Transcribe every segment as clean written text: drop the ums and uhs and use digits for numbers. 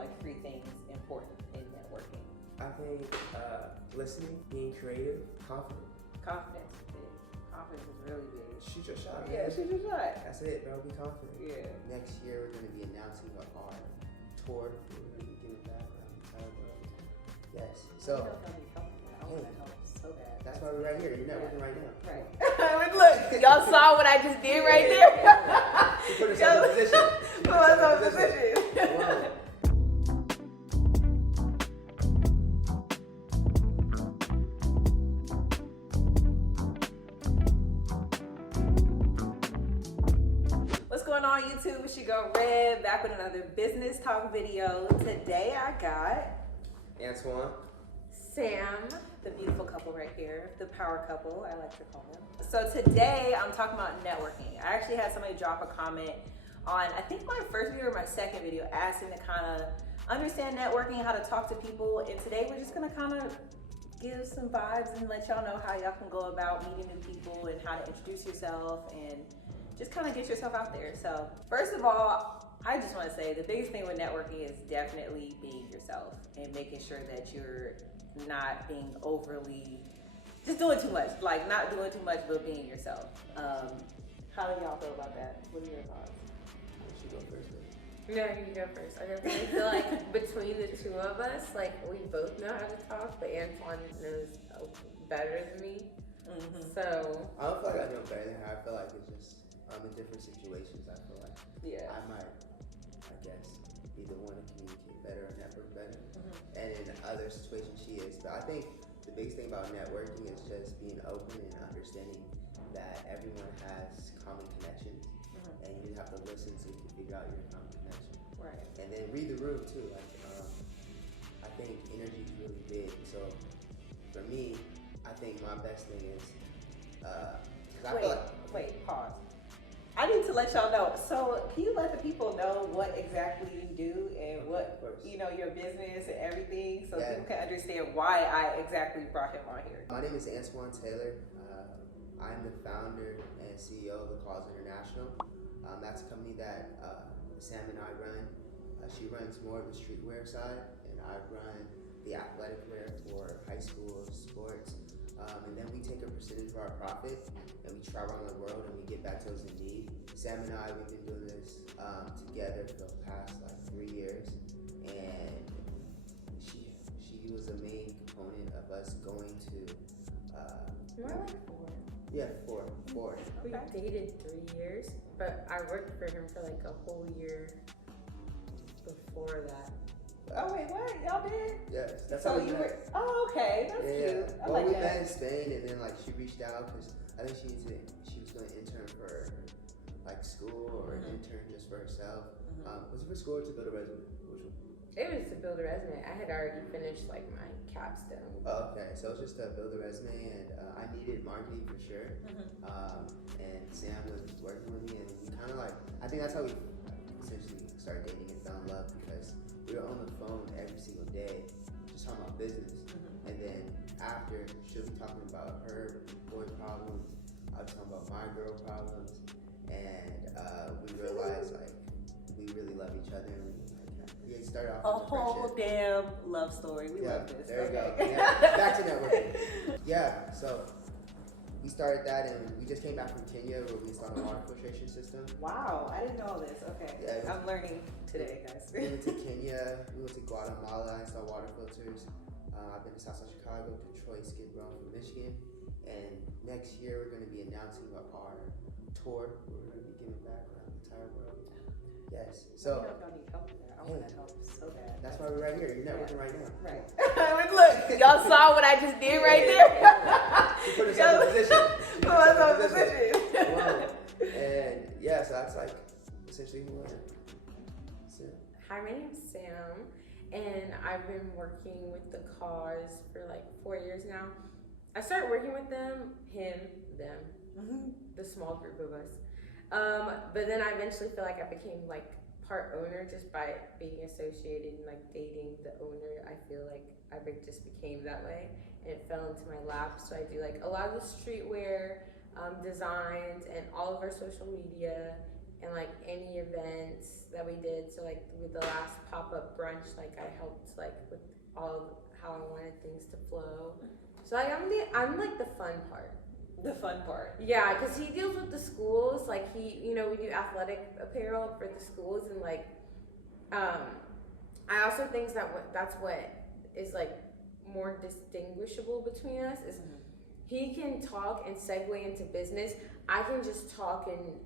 like three things important in networking? I think listening, being creative, confident. Confidence is big. Confidence is really big. Shoot your shot, man. Yeah, shoot your shot. That's it, bro. Be confident. Yeah. Next year, we're going to be announcing our tour. We're going to be giving back around the entire world. Yes. So, I want to help so bad. that's why we're right here. You're networking right now. Right. Look, y'all saw what I just did right there? She put herself in position. Put myself in position. Wow. What's going on, YouTube? It's your girl Red, back with another business talk video. Today I got Antoine. Sam, the beautiful couple right here, the power couple, I like to call them. So today I'm talking about networking. I actually had somebody drop a comment on, I think my first video or my second video, asking to kind of understand networking, how to talk to people. And today we're just gonna kind of give some vibes and let y'all know how y'all can go about meeting new people and how to introduce yourself and just kind of get yourself out there. So first of all, I just want to say the biggest thing with networking is definitely being yourself and making sure that you're not being overly, just doing too much, like not doing too much, but being yourself. How do y'all feel about that? What are your thoughts? You should go first, baby. No, you go first. I definitely feel like between the two of us, like we both know how to talk, but Antoine knows better than me. Mm-hmm. So I don't feel like I know better than her. I feel like it's just in different situations. I feel like Yeah. I might, I guess, be the one to communicate better or network better. Mm-hmm. And in other situations, she is. But I think the biggest thing about networking is just being open and understanding that everyone has common connections, and you have to listen so you can figure out your common connection. Right. And then read the room too. Like, I think energy is really big. So for me, I think my best thing is, because I feel like. Wait, pause. I need to let y'all know. So can you let the people know what exactly you do and what, you know, your business and everything, so people can understand why I exactly brought him on here. My name is Antoine Taylor. I'm the founder and CEO of The Cause International. That's a company that Sam and I run. She runs more of the streetwear side, and I run the athletic wear for high school sports. And then we take a percentage of our profit and we travel around the world and we give back to those in need. Sam and I, we've been doing this together for the past like 3 years, and she was a main component of us going to more like 4. Yeah, four. We dated 3 years, but I worked for him for like a whole year before that. Oh wait, what? Y'all did? Yes, that's So how we you met. were, oh okay, that's cute. I Well, like we that. met in Spain, and then like she reached out because I think she was going to intern for like school or an intern just for herself. Was it for school or to build a resume? Which one? It was to build a resume. I had already finished like my capstone. Oh, okay. So it was just to build a resume, and I needed marketing for sure. And Sam was working with me, and we kind of like, I think that's how we essentially started dating and fell in love, because we were on the phone every single day just talking about business. And then after, she'll be talking about her boy problems, I'll be talking about my girl problems, and we realized like we really love each other, and we started off A with whole friendship. damn love story. We love this. There you go. Okay. Yeah, back to networking. Yeah, so we started that, and we just came back from Kenya where we installed a water filtration system. Wow, I didn't know this. Okay. Yeah, I'm learning today, guys. We went to Kenya, we went to Guatemala, I installed water filters. I've been to Southside Chicago, Detroit, Skid Row, from Michigan. And next year we're going to be announcing our tour. We're going to be giving back around the entire world. Yes. So I don't know if y'all need help with that. I want to help so bad. that's why we're right here. You're networking right now. Right. Look, y'all saw what I just did right there? She put herself in position. She Put myself in position. Wow. And yeah, so that's like essentially who I am. So, Hi, my name's Sam, and I've been working with The Cause for like 4 years now. I started working with them, the small group of us. But then I eventually feel like I became like part owner just by being associated and like dating the owner. I feel like I just became that way, and it fell into my lap. So I do like a lot of the streetwear designs and all of our social media and like any events that we did. So like with the last pop-up brunch, like I helped like with all of how I wanted things to flow. So like I'm like the fun part. The fun part. Yeah, because he deals with the schools. Like he, you know, we do athletic apparel for the schools, and like, I also think that's what is like more distinguishable between us is he can talk and segue into business. I can just talk and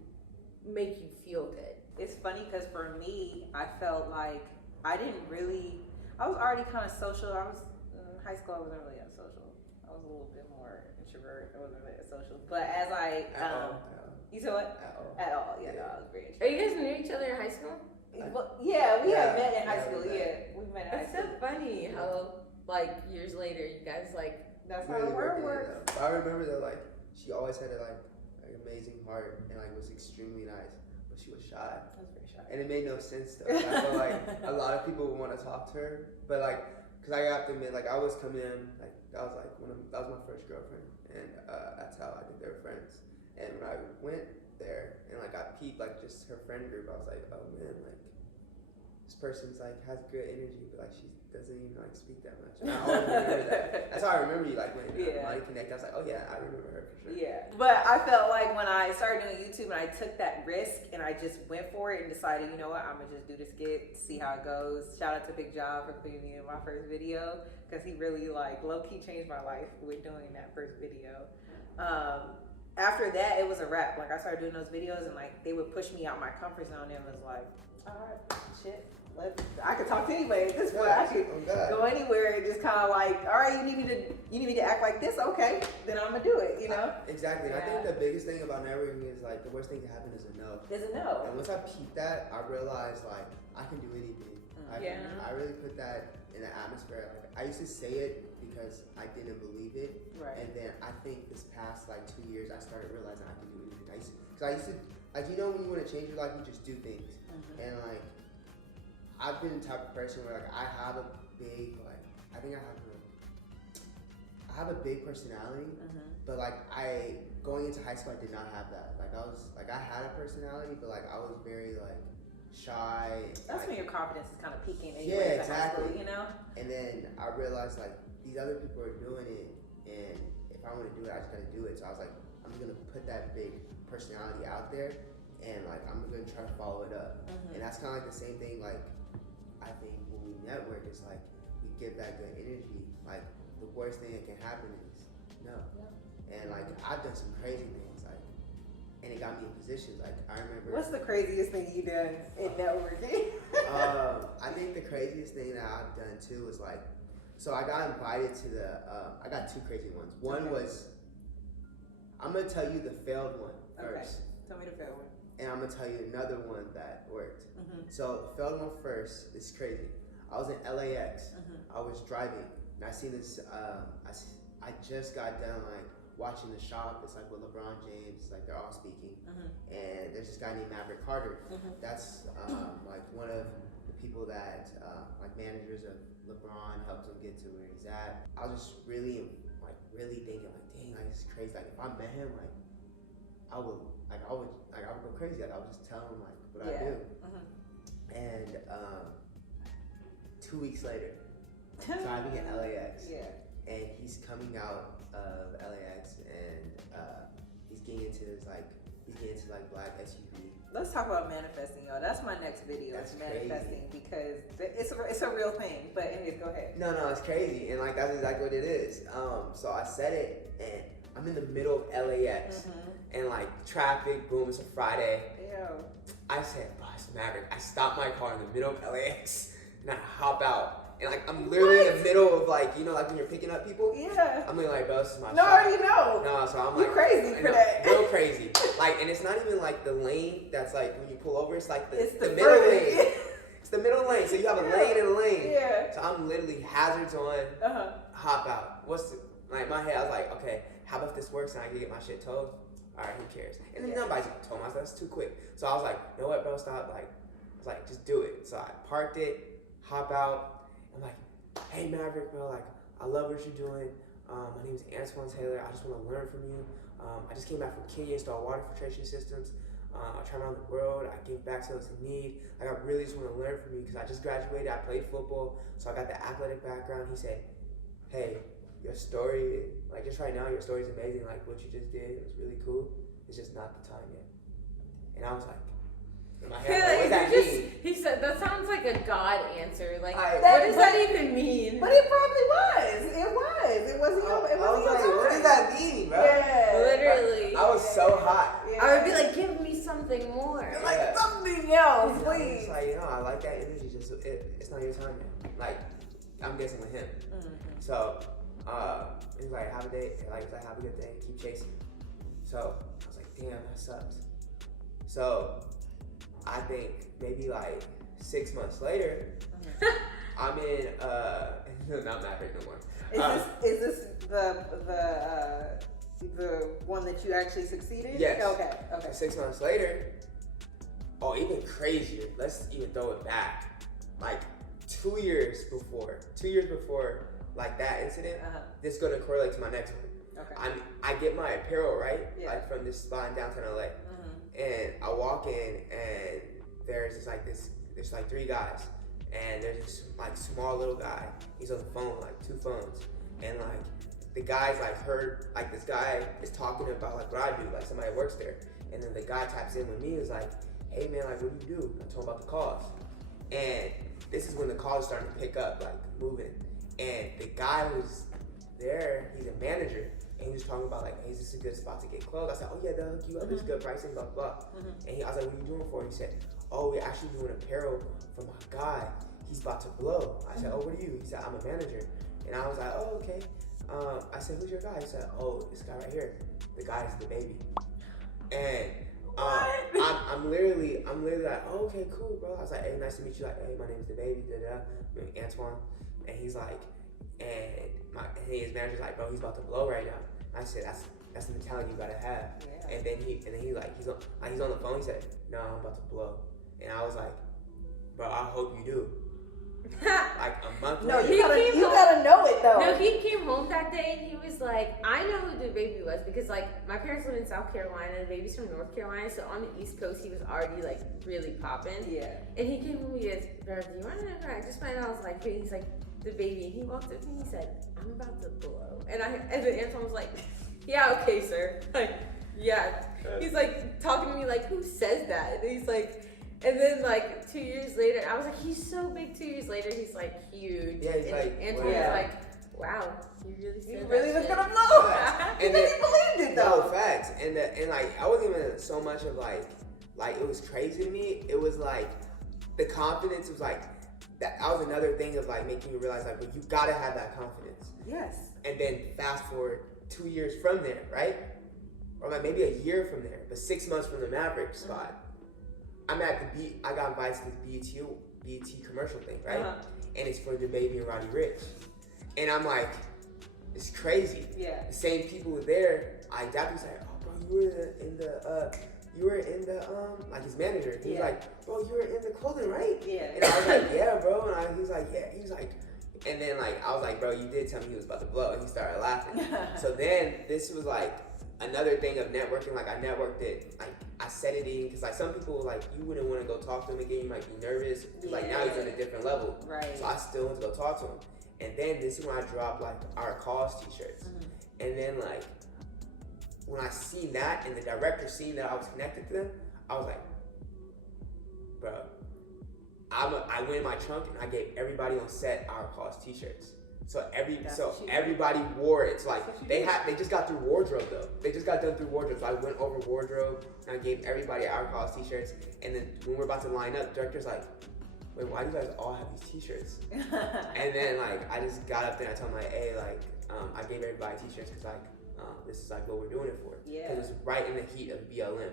make you feel good. It's funny because for me, I felt like I was already kind of social. I was in high school, I wasn't really that social. I was a little bit more introvert. I wasn't really that social. But as I, you said what? At all. Yeah, no, I was very Are introvert. you guys knew each other in high school? Well, yeah, we had met in high yeah, school. we met. Yeah, we met in high It's so school. funny how like years later you guys like. That's how Really the world working it works. though. I remember that like she always had a like amazing heart and like was extremely nice, but she was shy. I was very shy. And it made no sense though. I felt like a lot of people would want to talk to her, but like, cause I have to admit, like I was coming in, like that was like that was my first girlfriend, and that's how I think they were friends. And when I went there and like I peeped like just her friend group, I was like, oh man, like this person's like has good energy, but like she doesn't even like speak that much. And I always remember that. That's how I remember you, like when Money Connect. I was like, oh yeah, I remember her for sure. Yeah, but I felt like when I started doing YouTube and I took that risk and I just went for it and decided, you know what, I'm gonna just do the skit, see how it goes. Shout out to Big Job for putting me in my first video because he really like low key changed my life with doing that first video. After that, it was a wrap. Like I started doing those videos and like they would push me out my comfort zone and was like, all right, shit. I could talk to anybody at this point. I could go anywhere and just kind of like, all right, you need me to act like this, okay? Then I'm gonna do it, you know? Exactly. Yeah. I think the biggest thing about networking is like the worst thing to happen is a no. There's a no. And once I peeped that, I realized like I can do anything. Yeah. I really put that in the atmosphere. Like I used to say it because I didn't believe it, Right. and then I think this past like 2 years, I started realizing I can do anything. I used to like, you know, when you want to change your life, you just do things, and like. I've been the type of person where like I have a big I have a big personality, but like going into high school I did not have that. Like I had a personality, but like I was very like shy. That's like, when your confidence is kind of peaking. Yeah, exactly. You know. And then I realized like these other people are doing it, and if I want to do it, I just gotta do it. So I was like, I'm gonna put that big personality out there, and like I'm gonna try to follow it up. And that's kind of like the same thing like. I think when we network, it's like we give that good energy. Like the worst thing that can happen is no. Yeah. And like I've done some crazy things, like, and it got me in positions. Like I remember. What's the craziest thing you done in networking? I think the craziest thing that I've done too was like, so I got invited to the. I got two crazy ones. One was, I'm gonna tell you the failed one first. Okay. Tell me the failed one. And I'm gonna tell you another one that worked. So the failed one first. It's crazy. I was in LAX. I was driving, and I seen this. I just got done like watching The Shop. It's like with LeBron James. It's like they're all speaking, and there's this guy named Maverick Carter. That's like one of the people that like managers of LeBron helped him get to where he's at. I was just really thinking like, dang, like this is crazy. Like if I met him, like I would go crazy. Like I would just tell him like what I do. And 2 weeks later, driving at LAX, and he's coming out of LAX, and he's getting into black SUV. Let's talk about manifesting, y'all. That's my next video. That's is manifesting crazy. because it's a real thing. But anyways, go ahead. No, it's crazy, and like that's exactly what it is. So I said it, and I'm in the middle of LAX, and like traffic, boom, it's a Friday. Ew. I said, bro, it's Maverick. I stopped my car in the middle of LAX, and I hop out, and like I'm literally in the middle of like, you know, like when you're picking up people. Yeah. I'm like, bro, this is my No, shot. you know. No, so I'm You like, crazy for that. real crazy. Like, and it's not even like the lane that's like when you pull over. It's like It's the the middle front. lane. It's the middle lane. So you have a lane and a lane. Yeah. So I'm literally hazards on, hop out. Like my head? I was like, okay, how about if this works and I can get my shit towed? All right, who cares? And then nobody's gonna tow myself. That's too quick. So I was like, you know what, bro? Stop. Like, I was like, just do it. So I parked it, hop out. I'm like, hey, Maverick, bro. Like, I love what you're doing. My name is Antoine Taylor. I just want to learn from you. I just came back from Kenya, installed water filtration systems. I travel around the world. I give back to those in need. Like, I really just want to learn from you because I just graduated. I played football, so I got the athletic background. He said, hey, your story, like just right now, your story is amazing. Like what you just did, it was really cool. It's just not the time yet. And I was like, in my head, like, what does that mean? He said, that sounds like a God answer. Like, I- what does that even mean? But it probably was. It was. It wasn't. It I was wasn't like, your what time. does that mean, bro? Yeah. Literally. I was so hot. Yeah. I would be like, give me something more. like Yeah. something else, I was please. like, you know, I like that energy. Just it's not your time yet. Like, I'm guessing with him. So, he was like, have a day. Like, he's like, have a good day. Keep chasing. So I was like, damn, that sucks. So I think maybe like 6 months later, I'm in not Maverick no more. Is this the one that you actually succeeded? Yes. Okay. 6 months later, oh, even crazier. Let's even throw it back. Like 2 years before, like that incident, this is gonna correlate to my next one. Okay. I get my apparel right, Yeah. like from this spot in downtown LA, and I walk in and there's like 3 guys, and there's this like small little guy. He's on the phone, like 2 phones, and like the guys like heard like this guy is talking about like what I do, like somebody works there, and then the guy taps in with me, is like, hey man, like what do you do? I told him about the calls, and this is when the calls starting to pick up, like moving, and the guy who's there, he's a manager, and he was talking about like, hey, is this a good spot to get clothes? I said, oh yeah, they'll hook you up, it's good pricing, blah blah. And I was like, what are you doing for? And he said, oh, we're actually doing apparel for my guy. He's about to blow. I said, oh, what are you? He said, I'm a manager. And I was like, oh, okay. I said, who's your guy? He said, oh, this guy right here. The guy is the baby. And I'm literally like, oh, okay, cool, bro. I was like, hey, nice to meet you. Like, hey, my name is the baby. My name is Antoine. And he's like, and his manager's like, bro, he's about to blow right now. I said, that's the mentality you gotta have. Yeah. And then he's on the phone. He said, no, I'm about to blow. And I was like, bro, I hope you do. Like a month No, later. you gotta know it though. No, he came home that day and he was like, I know who the baby was because like my parents live in South Carolina and the baby's from North Carolina, so on the East Coast he was already like really popping. Yeah. And he came home and he goes, bro, do you want to know who I just found out? I was like, who? He's like, the baby. And he walked up to me and he said, I'm about to blow. And then Antoine was like, yeah, okay, sir. Like, yeah. He's like talking to me like, who says that? And he's like, and then like 2 years later, I was like, he's so big. 2 years later, he's like huge. Yeah, he's and like, Antoine wow. was like, wow, you really said You that really shit. was gonna blow. Facts. And then he believed it No, though. facts. And like I wasn't even so much of like it was crazy to me. It was like the confidence was like that was another thing of like making you realize like, well, you gotta have that confidence. Yes. And then fast forward 2 years from there, right? Or like maybe a year from there, but 6 months from the Maverick spot. I'm at the I got invited to this BET commercial thing, right? And it's for the baby and Roddy Ricch. And I'm like, it's crazy. Yeah. The same people were there. I definitely said, oh bro, you were in the like his manager. He was like, bro, you were in the clothing, right? Yeah. And I was like, yeah, bro. And he was like, yeah. He was like, and then like I was like, bro, you did tell me he was about to blow, and he started laughing. So then this was like another thing of networking. Like I networked it, like I said it in because like some people like you wouldn't want to go talk to him again. You might be nervous because like now he's on a different level. Right. So I still went to go talk to him. And then this is when I dropped like our cause t-shirts. And then like when I seen that and the director seen that I was connected to them, I was like, bro, I went in my trunk and I gave everybody on set our cause t-shirts. So everybody wore it. So like they just got through wardrobe though. They just got done through wardrobe. So I went over wardrobe and I gave everybody our cause t-shirts. And then when we're about to line up, the director's like, wait, why do you guys all have these t-shirts? And then like I just got up there and I told him like, hey, like I gave everybody t-shirts because like this is like what we're doing it for. Yeah. Because it was right in the heat of BLM.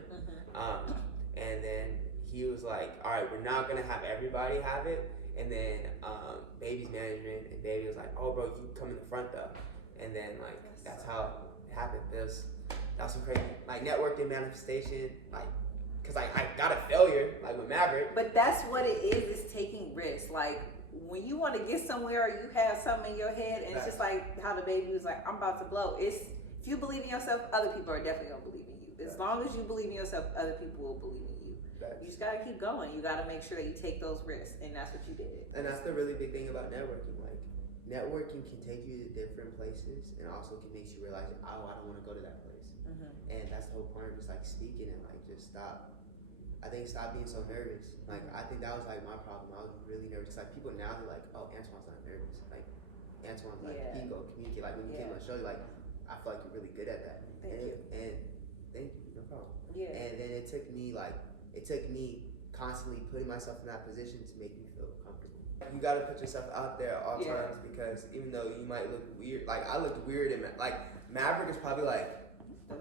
And then he was like, all right, we're not gonna have everybody have it. And then Baby's management and Baby was like, oh bro, you come in the front though. And then like that's how it happened. That was some crazy like networking manifestation, like because like I got a failure like with Maverick. But that's what it is taking risks. Like when you want to get somewhere or you have something in your head and it's just like how the Baby was like, I'm about to blow. It's if you believe in yourself, other people are definitely gonna believe in you. As long as you believe in yourself, other people will believe in you. You just gotta keep going. You gotta make sure that you take those risks, and that's what you did. And that's the really big thing about networking. Like, networking can take you to different places, and also can make you realize, oh, I don't want to go to that place. And that's the whole point of just like speaking and like just stop. I think stop being so nervous. Like, I think that was like my problem. I was really nervous. Like, people now they're like, oh, Antoine's not nervous. Like, Antoine's like, he go communicate. Like, when you came on the show, you're like, I feel like you're really good at that. Thank you. And thank you, no problem. Yeah. And then it took me constantly putting myself in that position to make me feel comfortable. You gotta put yourself out there at all times, because even though you might look weird, like I looked weird, and like Maverick is probably like,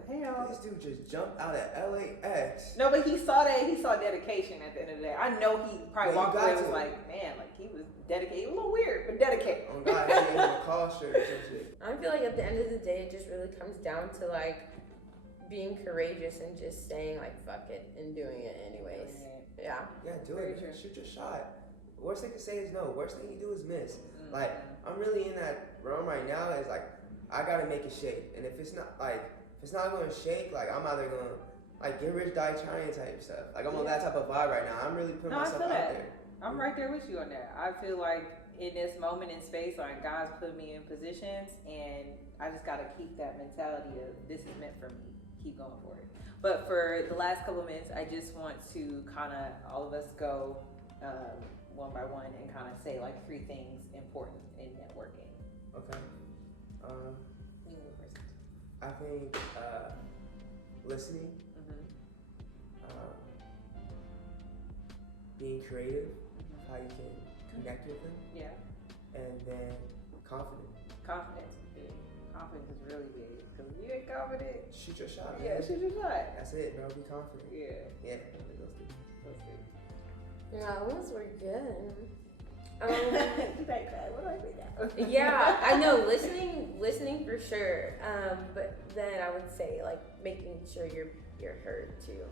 Hell. this dude just jumped out at LAX. No, but he saw that. He saw dedication at the end of the day. I know he probably Well, walked you away got and was to. like, man, like he was dedicated. A little weird, but dedicated. Oh God, he gave him a call shirt or some shit. I feel like at the end of the day, it just really comes down to like being courageous and just saying like fuck it and doing it anyways. Yeah. Yeah, do Very it. true. Shoot your shot. Worst they can say is no. Worst thing you do is miss. Like, I'm really in that realm right now. Is like, I gotta make it shake. And if it's not gonna shake, like I'm either gonna like get rich, die trying type stuff. Like I'm on that type of vibe right now. I'm really putting No, I myself feel out that. there. I'm right there with you on that. I feel like in this moment in space, like God's put me in positions, and I just gotta keep that mentality of this is meant for me. Keep going for it. But for the last couple of minutes, I just want to kind of all of us go one by one and kind of say like 3 things important in networking. Okay. You go first. I think listening, being creative, how you can connect with them, Yeah. and then confident. Confidence is big. Confidence is really big. Because if you ain't confident, Shoot your shot. yeah, Man. shoot your shot. That's it, bro. Be confident. Yeah. Yeah. Those two. Yeah, those were good. You like that? What do I say now? Yeah, I know listening for sure. But then I would say like making sure you're heard too.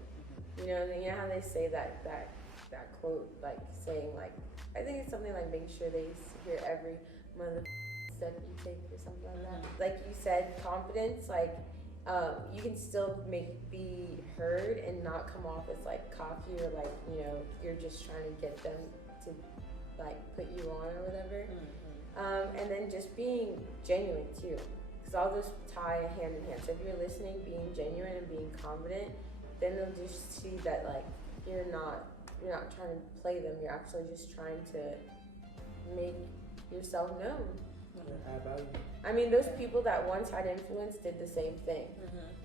You know how they say that quote, like saying like, I think it's something like making sure they hear every mother step you take or something like that. Like you said, confidence, like you can still be heard and not come off as like cocky or like, you're just trying to get them to like put you on or whatever. And then just being genuine too, because all those tie hand in hand. So if you're listening, being genuine and being confident, then they'll just see that like you're not trying to play them. You're actually just trying to make yourself known. Add value. I mean, those people that once had influence did the same thing.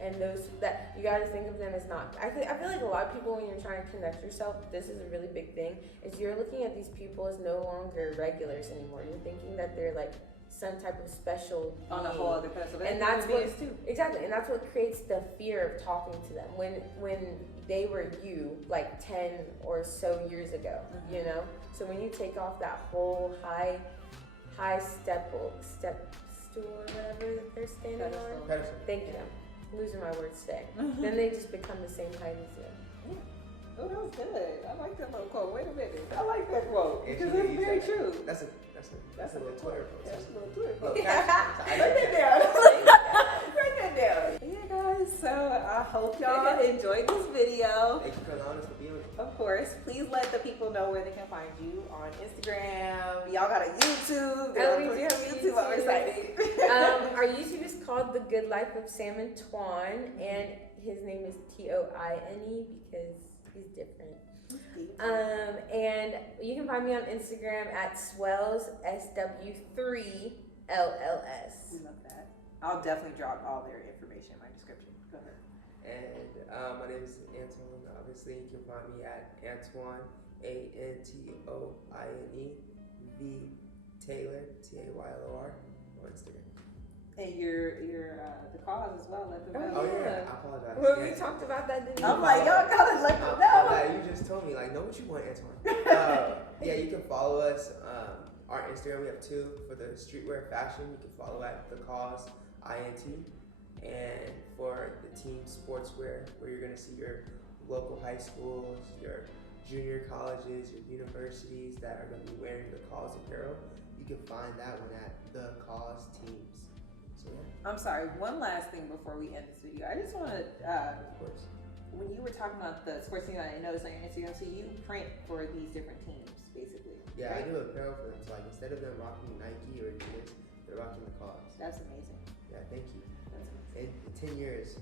And those that you got to think of them as not. I feel like a lot of people, when you're trying to connect yourself, this is a really big thing. Is you're looking at these people as no longer regulars anymore. You're thinking that they're like some type of special On a being. whole other pedestal. And that's what exactly, and that's what creates the fear of talking to them when they were you like 10 or so years ago. So when you take off that whole high step stool or whatever that they're standing on. Pedestal. Thank you. I'm losing my words today. Then they just become the same height as you. Oh, that was good. I like that little quote. Wait a minute. I like that quote. Yeah, Because she it's used very that. true. That's a little Twitter post. That's a little Twitter Look, quote. I Write that down. Write that down. Yeah, guys. So I hope y'all enjoyed this video. Thank you for allowing us to be on it. Of course, please let the people know where they can find you on Instagram. Y'all got a YouTube. We have do YouTube. I'm YouTube. excited. Our YouTube is called The Good Life of Sam Antoine, and his name is Toine because he's different. And you can find me on Instagram at swells SW3 LLS. We love that. I'll definitely drop all their information in my description. Go ahead. And my name is Antoine. Obviously, you can find me at Antoine, ANTOINE, V Taylor, TAYLOR, on Instagram. And your the cause as well. Let them know. Oh Yeah. yeah, I apologize. Well, we Yes. talked about that, didn't we? I'm like, y'all gotta let them know. You just told me, like, know what you want, Antoine. Yeah, you can follow us. Our Instagram, we have 2 for the streetwear fashion. You can follow at The Cause INT, and for the team sportswear, where you're gonna see your local high schools, your junior colleges, your universities that are gonna be wearing The Cause apparel. You can find that one at The Cause Teams. So yeah, I'm sorry, one last thing before we end this video. I just want to, of course. when you were talking about the sports team, I noticed on your Instagram, so you print for these different teams, basically. Yeah, I right? do apparel for them. So like instead of them rocking Nike or Adidas, they're rocking the cause. That's amazing. Yeah, thank you. That's amazing. In 10 years,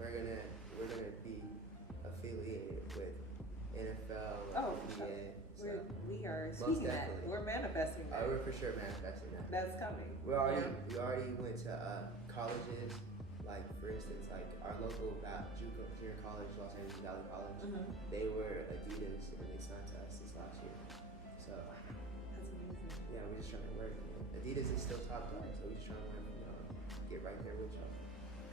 we're gonna be affiliated with NFL, Oh, NBA. So We are Most speaking that. definitely. We're manifesting that. we're for sure manifesting that. That's coming. We already went to colleges, like for instance, like our local JUCO junior college, Los Angeles Valley College. Mhm. They were Adidas and they signed to us this last year. So That's amazing. yeah, we're just trying to work. Adidas is still top dog, so we're just trying to work, get right there with y'all.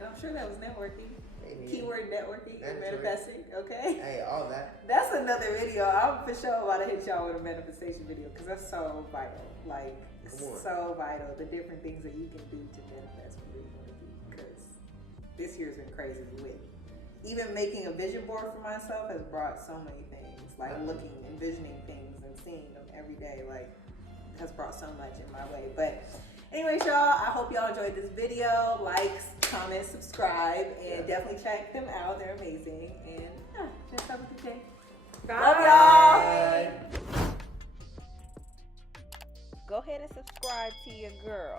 And I'm sure that was networking. Hey, man. Keyword networking and Mandatory. manifesting, okay? Hey, all that. That's another video. I'm for sure about to hit y'all with a manifestation video because that's so vital. Like, Come on. so vital. The different things that you can do to manifest what you want to do. Because this year's been crazy with even making a vision board for myself has brought so many things. Like looking, envisioning things and seeing them every day, like, has brought so much in my way. But anyways, y'all, I hope y'all enjoyed this video. Like, comment, subscribe, and definitely check them out. They're amazing. And yeah, just have a good day. Love y'all. Go ahead and subscribe to your girl.